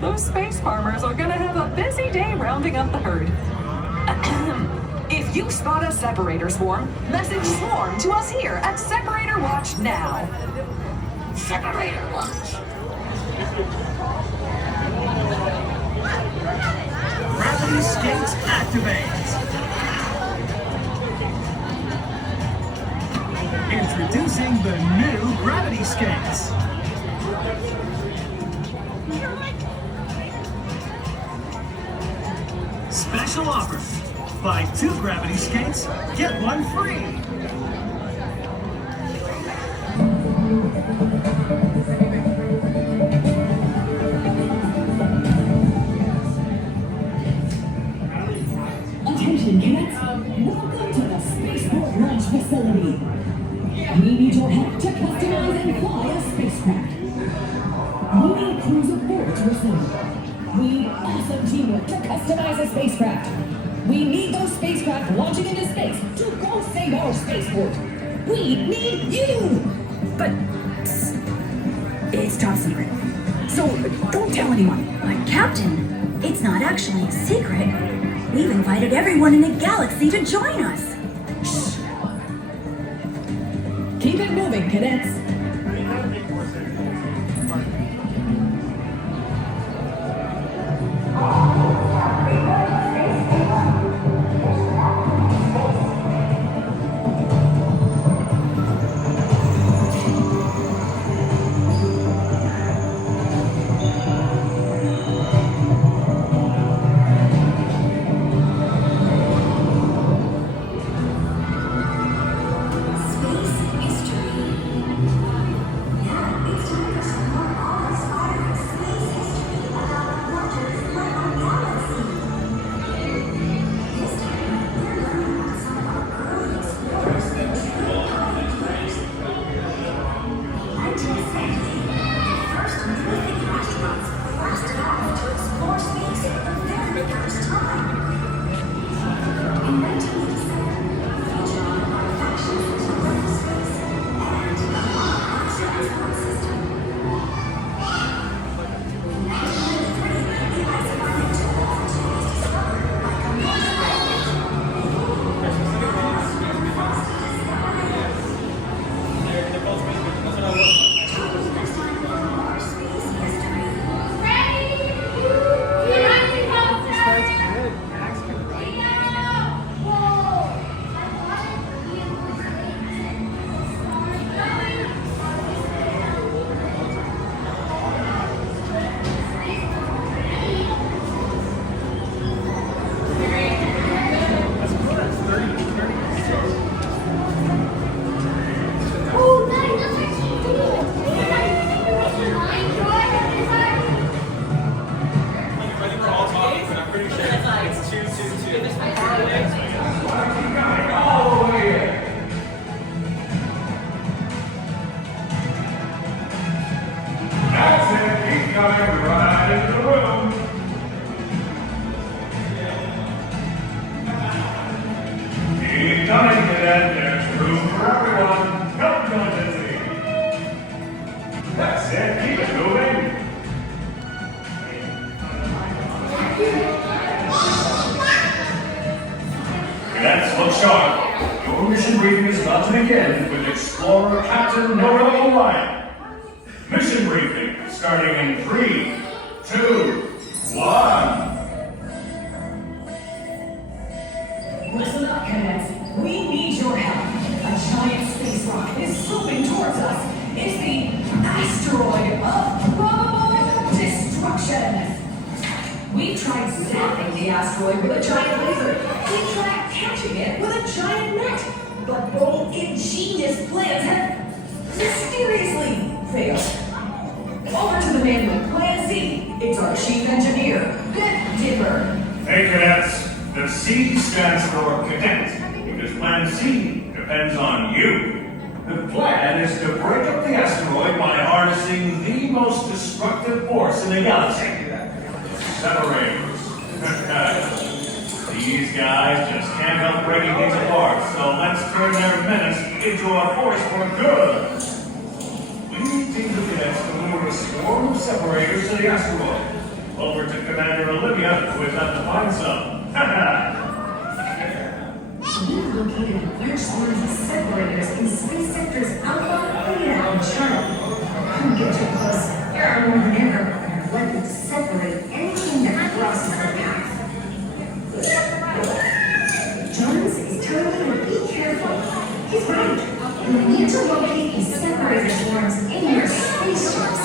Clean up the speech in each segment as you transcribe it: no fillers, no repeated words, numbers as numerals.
Those space farmers are gonna have a busy day rounding up the herd. If you spot a separator swarm, message swarm to us here at Separator Watch now. Separator Watch. Gravity skates activate. Introducing the new gravity skates. Special offer. Buy 2 gravity skates, get 1 free. Attention, cadets. Welcome to the Spaceport launch facility. We need your help to customize and fly a spacecraft. We need crews of 4 to assemble. We need awesome teamwork to customize a spacecraft. We need those spacecraft launching into space to go save our spaceport. We need you! But it's top secret. So don't tell anyone. But Captain, it's not actually a secret. We've invited everyone in the galaxy to join us. Shh. Keep it moving, cadets. We tried zapping the asteroid with a giant laser. We tried catching it with a giant net. But both ingenious plans have mysteriously failed. Over to the man with Plan C. It's our chief engineer, Bit Dipper. Hey, cadets. The C stands for Cadet, because Plan C depends on you. The plan is to break up the asteroid by harnessing the most destructive force in the galaxy. Separators. These guys just can't help breaking things apart, so let's turn their menace into a force for good. We need the cadets to lure a swarm of separators to the asteroid. Over to Commander Olivia, who is about to find some. We've located a large swarms of separators in space sectors Alpha, Beta, and Charlie. Come get too close. There are more than ever, and I've left to separate anything that crosses the path. Jones is telling me to be careful. He's right. You need to locate these separator swarms in your spaceships.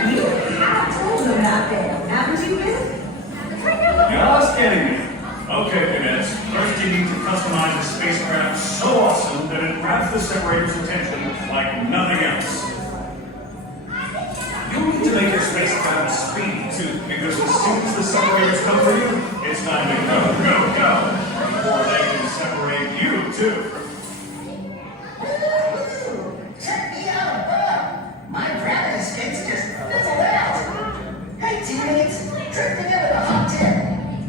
You have told them that bit, haven't you, Ben? Just kidding. Okay, cadets. First, you need to customize the spacecraft so awesome that it grabs the separator's attention like nothing else. You need to make your spacecraft speedy, too, because as soon as the separators come for you, it's time to go. Before they can separate you, too. Check me out above. My gravity skates just fizzled out. Hey, teammates, drifting in with a hot tip.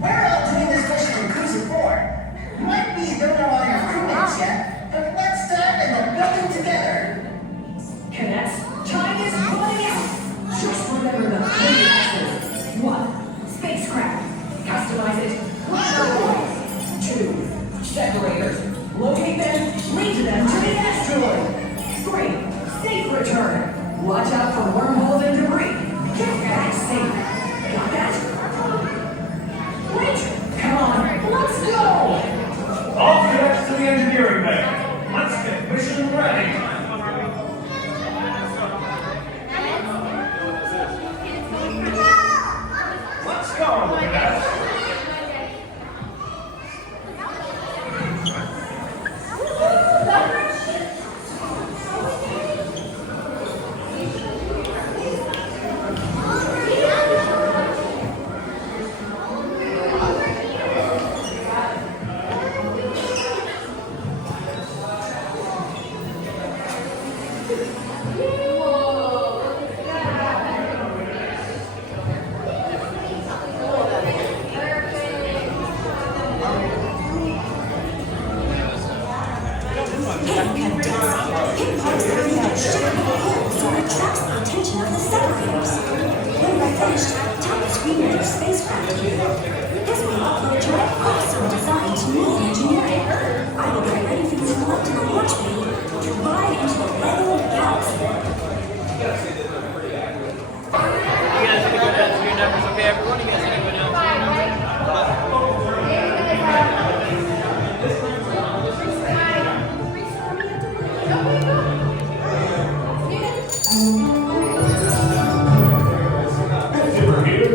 We're all doing this mission in Cruiser 4. Might be you don't know all your crewmates yet, but let's dive in the building together. Cadets, time is running out. Just remember the 3 S's. 1. Spacecraft. Customize it. Legoland. 2. Separators. Locate them. Lead them to the asteroid. 3. Safe return. Watch out for wormholes and debris. Get back safe. Got that? Wait! Come on, let's go! All cadets to the engineering bay. Let's get mission ready. Let's go, cadets.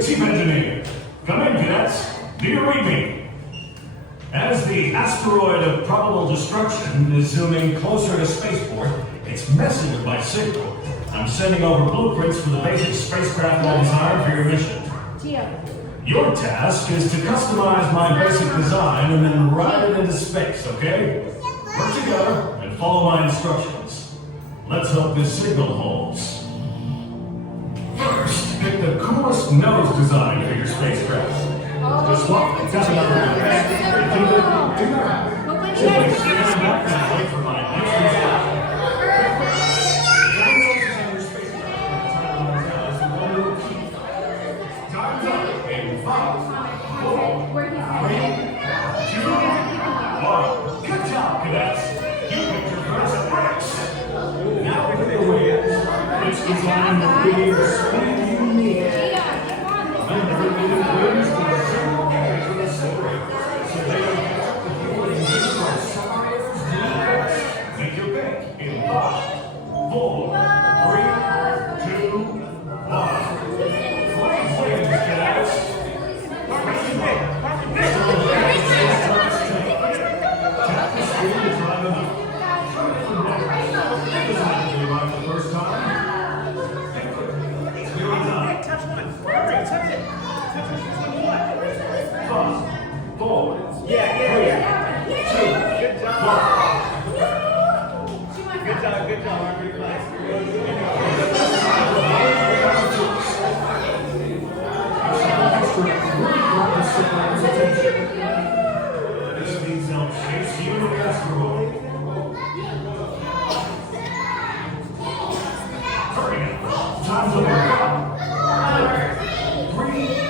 Chief Engineer. Come in, cadets. Do you read me? As the asteroid of probable destruction is zooming closer to Spaceport, it's messing with my signal. I'm sending over blueprints for the basic spacecraft I designed for your mission. Your task is to customize my basic design and then ride it into space, okay? Work together and follow my instructions. Let's hope this signal holds. First, pick the coolest nose design for your spacecraft. Just walk and test another one. Please stand up and wait for my next instruction. Time's up in 5, 4, 3, 2, 1. Good job, cadets. You picked your first bricks. Now pick the wings. Which design will be the speed you need. Remember, the wings will zero into the separator, so they don't have to do anything from separators to the rest. Make your pick in 5, 4, 3, 2, 1. Flames, cadets. Tap the screen to try them out. This is actually like the first time. Five, 4, 3, 2, 1. Good job. Pretty nice. This means they'll chase you to the asteroid. Hurry up. Time's up. 3,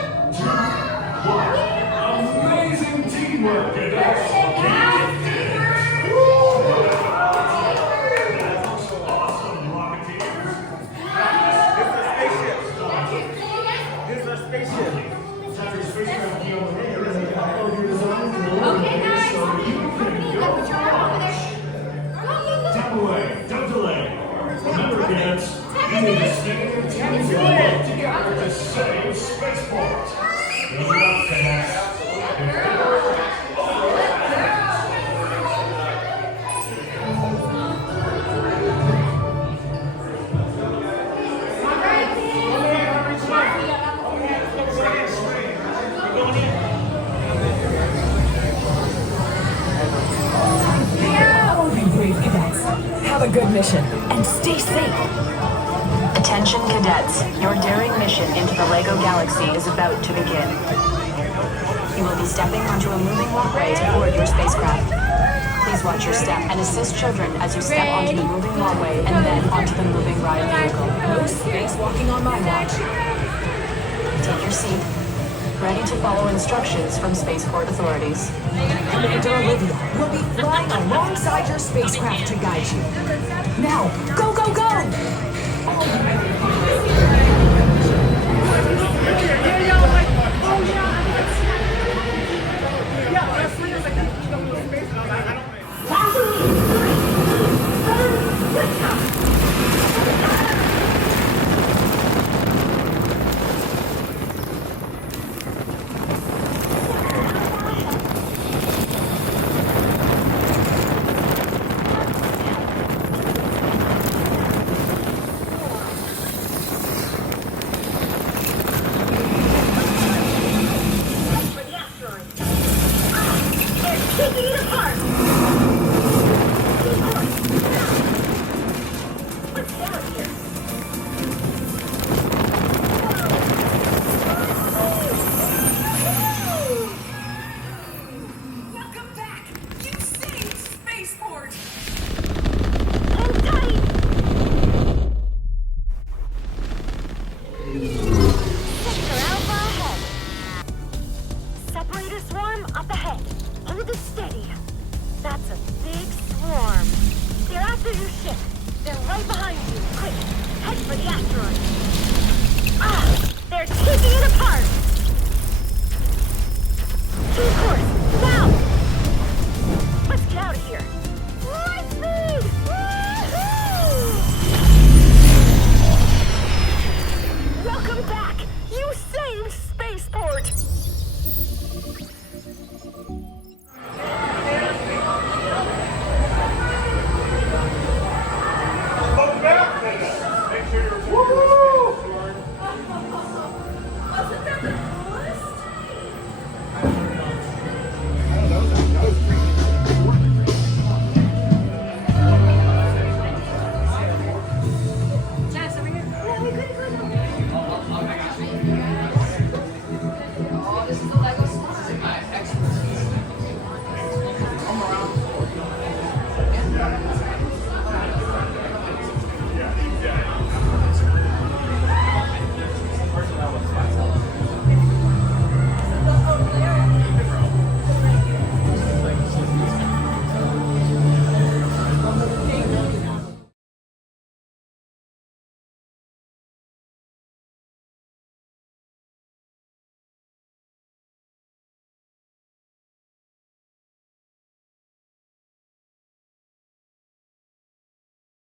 a good mission, and stay safe. Attention cadets, your daring mission into the LEGO Galaxy is about to begin. You will be stepping onto a moving walkway to board your spacecraft. Please watch your step and assist children as you step onto the moving walkway and then onto the moving ride vehicle. No spacewalking on my watch. Take your seat. Ready to follow instructions from Spaceport authorities. Commander Olivia will be flying alongside your spacecraft to guide you. Now, go, go, go! Welcome back! You saved Spaceport! Sector Alpha ahead. Separator swarm up ahead. Hold it steady. That's a big swarm. They're after your ship.